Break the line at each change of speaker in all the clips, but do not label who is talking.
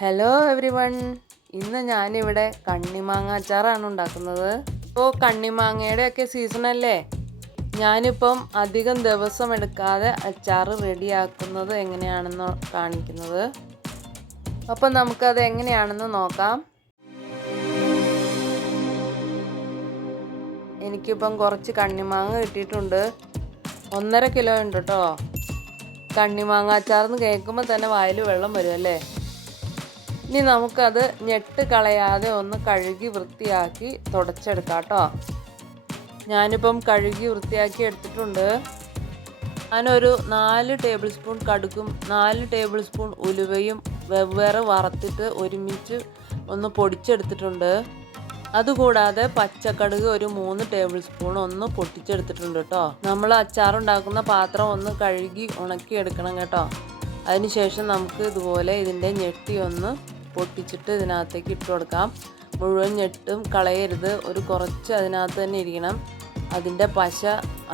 Hello every one ഇന്ന് ഞാനിവിടെ കണ്ണിമാങ്ങ അച്ചാറാണ് ഉണ്ടാക്കുന്നത്. ഇപ്പോൾ കണ്ണിമാങ്ങയുടെ ഒക്കെ സീസണല്ലേ ഞാനിപ്പം അധികം ദിവസം എടുക്കാതെ അച്ചാർ റെഡിയാക്കുന്നത് എങ്ങനെയാണെന്ന് കാണിക്കുന്നത്. അപ്പം നമുക്കത് എങ്ങനെയാണെന്ന് നോക്കാം. എനിക്കിപ്പം കുറച്ച് കണ്ണിമാങ്ങ കിട്ടിയിട്ടുണ്ട്. ഒന്നര കിലോ ഉണ്ട് കേട്ടോ കണ്ണിമാങ്ങ അച്ചാർ എന്ന് കേൾക്കുമ്പോൾ തന്നെ വായിൽ വെള്ളം വരും അല്ലേ? ഇനി നമുക്കത് ഞെട്ട് കളയാതെ ഒന്ന് കഴുകി വൃത്തിയാക്കി തുടച്ചെടുക്കാം കേട്ടോ. ഞാനിപ്പം കഴുകി വൃത്തിയാക്കി എടുത്തിട്ടുണ്ട്. ഞാനൊരു നാല് ടേബിൾ സ്പൂൺ കടുക്കും നാല് ടേബിൾ സ്പൂൺ ഉലുവയും വെവ്വേറെ വറുത്തിട്ട് ഒരുമിച്ച് ഒന്ന് പൊടിച്ചെടുത്തിട്ടുണ്ട്. അതുകൂടാതെ പച്ചക്കടുക് ഒരു മൂന്ന് ടേബിൾ സ്പൂൺ ഒന്ന് പൊട്ടിച്ചെടുത്തിട്ടുണ്ട് കേട്ടോ. നമ്മൾ അച്ചാറുണ്ടാക്കുന്ന പാത്രം ഒന്ന് കഴുകി ഉണക്കി എടുക്കണം കേട്ടോ അതിനുശേഷം നമുക്ക് ഇതുപോലെ ഇതിന്റെ ഞെട്ടി ഒന്ന് പൊട്ടിച്ചിട്ട് ഇതിനകത്തേക്ക് ഇട്ട് കൊടുക്കാം. മുഴുവൻ ഞെട്ടും കളയരുത്. ഒരു കുറച്ച് അതിനകത്ത് തന്നെ ഇരിക്കണം. അതിന്റെ പശ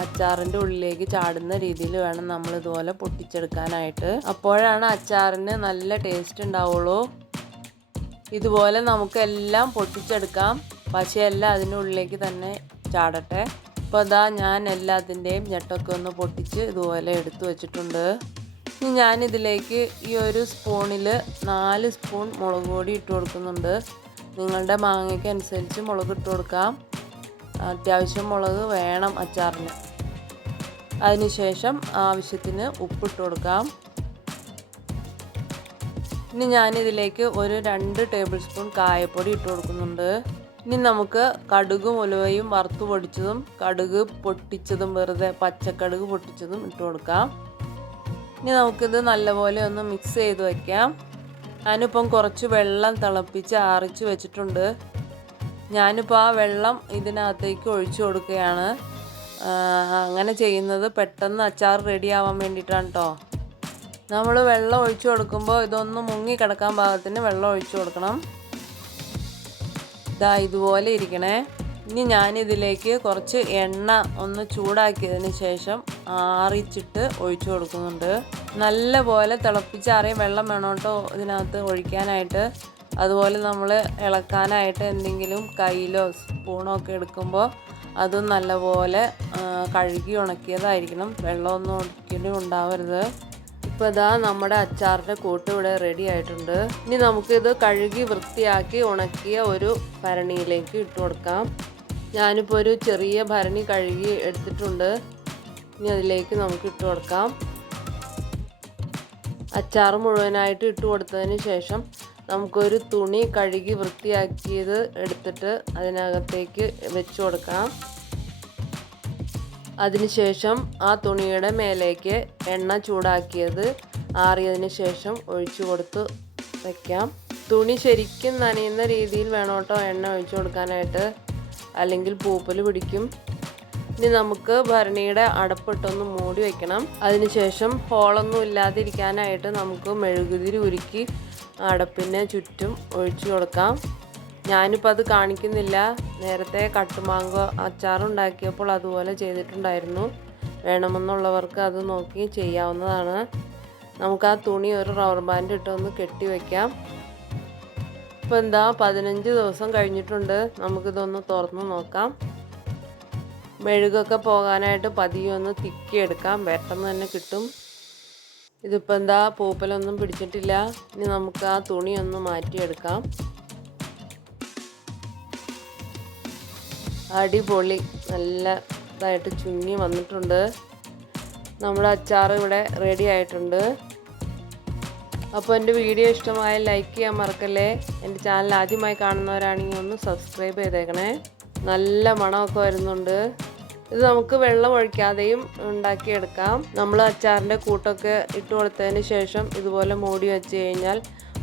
അച്ചാറിന്റെ ഉള്ളിലേക്ക് ചാടുന്ന രീതിയിൽ വേണം നമ്മൾ ഇതുപോലെ പൊട്ടിച്ചെടുക്കാനായിട്ട്. അപ്പോഴാണ് അച്ചാറിന് നല്ല ടേസ്റ്റ് ഉണ്ടാവുള്ളൂ. ഇതുപോലെ നമുക്കെല്ലാം പൊട്ടിച്ചെടുക്കാം. പശയെല്ലാം അതിന്റെ ഉള്ളിലേക്ക് തന്നെ ചാടട്ടെ. അപ്പോൾ അതാ ഞാൻ എല്ലാത്തിന്റെയും ഞെട്ടൊക്കെ ഒന്ന് പൊട്ടിച്ച് ഇതുപോലെ എടുത്തു വെച്ചിട്ടുണ്ട്. ഇനി ഞാനിതിലേക്ക് ഈ ഒരു സ്പൂണിൽ നാല് സ്പൂൺ മുളക് പൊടി ഇട്ട് കൊടുക്കുന്നുണ്ട്. നിങ്ങളുടെ മാങ്ങയ്ക്ക് അനുസരിച്ച് മുളക് ഇട്ട് കൊടുക്കാം. അത്യാവശ്യം മുളക് വേണം അച്ചാറിന്. അതിനുശേഷം ആവശ്യത്തിന് ഉപ്പിട്ട് കൊടുക്കാം. ഇനി ഞാനിതിലേക്ക് ഒരു രണ്ട് ടേബിൾ സ്പൂൺ കായപ്പൊടി ഇട്ട് കൊടുക്കുന്നുണ്ട്. ഇനി നമുക്ക് കടുകും ഉലുവയും വറുത്ത് പൊടിച്ചതും കടുക് പൊട്ടിച്ചതും വെറുതെ പച്ചക്കടുക് പൊട്ടിച്ചതും ഇട്ട് കൊടുക്കാം. ഇനി നമുക്കിത് നല്ലപോലെ ഒന്ന് മിക്സ് ചെയ്ത് വയ്ക്കാം ഞാനിപ്പം കുറച്ച് വെള്ളം തിളപ്പിച്ച് ആറിച്ച് വെച്ചിട്ടുണ്ട്. ഞാനിപ്പോൾ ആ വെള്ളം ഇതിനകത്തേക്ക് ഒഴിച്ചു കൊടുക്കുകയാണ്. അങ്ങനെ ചെയ്യുന്നത് പെട്ടെന്ന് അച്ചാർ റെഡി ആവാൻ വേണ്ടിയിട്ടാണ് കേട്ടോ നമ്മൾ വെള്ളം ഒഴിച്ചു കൊടുക്കുമ്പോൾ ഇതൊന്ന് മുങ്ങി കിടക്കാൻ പാകത്തിന് വെള്ളം ഒഴിച്ചു കൊടുക്കണം. ഇതാ ഇതുപോലെ ഇരിക്കണേ. ഇനി ഞാനിതിലേക്ക് കുറച്ച് എണ്ണ ഒന്ന് ചൂടാക്കിയതിന് ശേഷം ആറിച്ചിട്ട് ഒഴിച്ചു കൊടുക്കുന്നുണ്ട്. നല്ല പോലെ തിളപ്പിച്ചാറിയ വെള്ളം വേണം കേട്ടോ ഇതിനകത്ത് ഒഴിക്കാനായിട്ട്. അതുപോലെ നമ്മൾ ഇളക്കാനായിട്ട് എന്തെങ്കിലും കയ്യിലോ സ്പൂണോ ഒക്കെ എടുക്കുമ്പോൾ അതും നല്ലപോലെ കഴുകി ഉണക്കിയതായിരിക്കണം. വെള്ളമൊന്നും ഒഴിക്കേണ്ടി ഉണ്ടാവരുത്. ഇപ്പോൾ ഇതാ നമ്മുടെ അച്ചാറിന്റെ കൂട്ട് ഇവിടെ റെഡി ആയിട്ടുണ്ട്. ഇനി നമുക്കിത് കഴുകി വൃത്തിയാക്കി ഉണക്കിയ ഒരു ഭരണിയിലേക്ക് ഇട്ട് കൊടുക്കാം. ഞാനിപ്പോൾ ഒരു ചെറിയ ഭരണി കഴുകി എടുത്തിട്ടുണ്ട്. ഇനി അതിലേക്ക് നമുക്ക് ഇട്ട് കൊടുക്കാം. അച്ചാർ മുഴുവനായിട്ട് ഇട്ട് കൊടുത്തതിന് ശേഷം നമുക്കൊരു തുണി കഴുകി വൃത്തിയാക്കിയത് എടുത്തിട്ട് അതിനകത്തേക്ക് വെച്ച് കൊടുക്കാം അതിനുശേഷം ആ തുണിയുടെ മേലേക്ക് എണ്ണ ചൂടാക്കിയത് ആറിയതിന് ശേഷം ഒഴിച്ചു കൊടുത്ത് വയ്ക്കാം തുണി ശരിക്കും നനയുന്ന രീതിയിൽ വേണം കേട്ടോ എണ്ണ ഒഴിച്ചു കൊടുക്കാനായിട്ട്? അല്ലെങ്കിൽ പൂപ്പൽ പിടിക്കും? ഇനി നമുക്ക് ഭരണിയുടെ അടപ്പിട്ടൊന്ന് മൂടി വെക്കണം. അതിനുശേഷം ഹോളൊന്നും ഇല്ലാതിരിക്കാനായിട്ട് നമുക്ക് മെഴുകുതിരി ഉരുക്കി അടപ്പിന് ചുറ്റും ഒഴിച്ചു കൊടുക്കാം. ഞാനിപ്പോൾ അത് കാണിക്കുന്നില്ല. നേരത്തെ കട്ടുമാങ്കോ അച്ചാറുണ്ടാക്കിയപ്പോൾ അതുപോലെ ചെയ്തിട്ടുണ്ടായിരുന്നു. വേണമെന്നുള്ളവർക്ക് അത് നോക്കി ചെയ്യാവുന്നതാണ്. നമുക്ക് ആ തുണി ഒരു റബ്ബർ ബാൻഡ് ഇട്ടൊന്ന് കെട്ടി വയ്ക്കാം ഇപ്പോൾ എന്താ പതിനഞ്ച് ദിവസം കഴിഞ്ഞിട്ടുണ്ട്. നമുക്കിതൊന്ന് തുറന്ന് നോക്കാം. മെഴുകൊക്കെ പോകാനായിട്ട് പതിയെ തിക്കി എടുക്കാം പെട്ടെന്ന് തന്നെ കിട്ടും. ഇതിപ്പോൾ എന്താ പൂപ്പലൊന്നും പിടിച്ചിട്ടില്ല. ഇനി നമുക്ക് ആ തുണി ഒന്ന് മാറ്റിയെടുക്കാം. അടിപൊളി. നല്ല ഇതായിട്ട് ചുങ്ങി വന്നിട്ടുണ്ട്. നമ്മുടെ അച്ചാർ ഇവിടെ റെഡി ആയിട്ടുണ്ട്. അപ്പോൾ എന്റെ വീഡിയോ ഇഷ്ടമായ ലൈക്ക് ചെയ്യാൻ മറക്കല്ലേ? എന്റെ ചാനൽ ആദ്യമായി കാണുന്നവരാണെങ്കിൽ ഒന്ന് സബ്സ്ക്രൈബ് ചെയ്തേക്കണേ. നല്ല മണമൊക്കെ വരുന്നുണ്ട്. ഇത് നമുക്ക് വെള്ളം ഒഴിക്കാതെയും ഉണ്ടാക്കിയെടുക്കാം. നമ്മൾ അച്ചാറിന്റെ കൂട്ടൊക്കെ ഇട്ട് കൊടുത്തതിന് ശേഷം ഇതുപോലെ മൂടി വെച്ച് കഴിഞ്ഞാൽ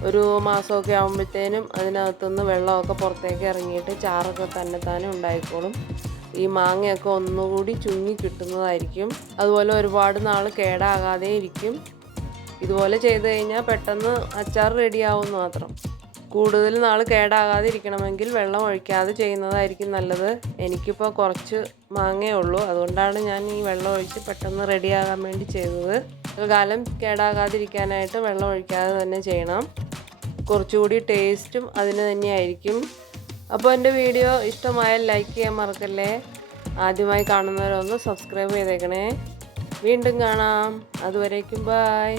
ഒരു മാസമൊക്കെ ആകുമ്പോഴത്തേനും അതിനകത്തുനിന്ന് വെള്ളമൊക്കെ പുറത്തേക്ക് ഇറങ്ങിയിട്ട് ചാറൊക്കെ തന്നെ തന്നെ ഉണ്ടായിക്കോളും. ഈ മാങ്ങയൊക്കെ ഒന്നുകൂടി ചുങ്ങി കിട്ടുന്നതായിരിക്കും. അതുപോലെ ഒരുപാട് നാൾ കേടാകാതെ ഇരിക്കും ഇതുപോലെ ചെയ്ത് കഴിഞ്ഞാൽ പെട്ടെന്ന് അച്ചാർ റെഡിയാവും മാത്രം. കൂടുതൽ നാൾ കേടാകാതിരിക്കണമെങ്കിൽ വെള്ളം ഒഴിക്കാതെ ചെയ്യുന്നതായിരിക്കും നല്ലത്. എനിക്കിപ്പോൾ കുറച്ച് മാങ്ങയേ ഉള്ളൂ. അതുകൊണ്ടാണ് ഞാൻ ഈ വെള്ളം ഒഴിച്ച് പെട്ടെന്ന് റെഡിയാകാൻ വേണ്ടി ചെയ്തത്. കാലം കേടാകാതിരിക്കാനായിട്ട് വെള്ളം ഒഴിക്കാതെ തന്നെ ചെയ്യണം. കുറച്ചുകൂടി ടേസ്റ്റും അതിന് തന്നെയായിരിക്കും. അപ്പോൾ എന്റെ വീഡിയോ ഇഷ്ടമായാൽ ലൈക്ക് ചെയ്യാൻ മറക്കല്ലേ? ആദ്യമായി കാണുന്നവരൊന്ന് സബ്സ്ക്രൈബ് ചെയ്തേക്കണേ. വീണ്ടും കാണാം. അതുവരേക്കും ബായ്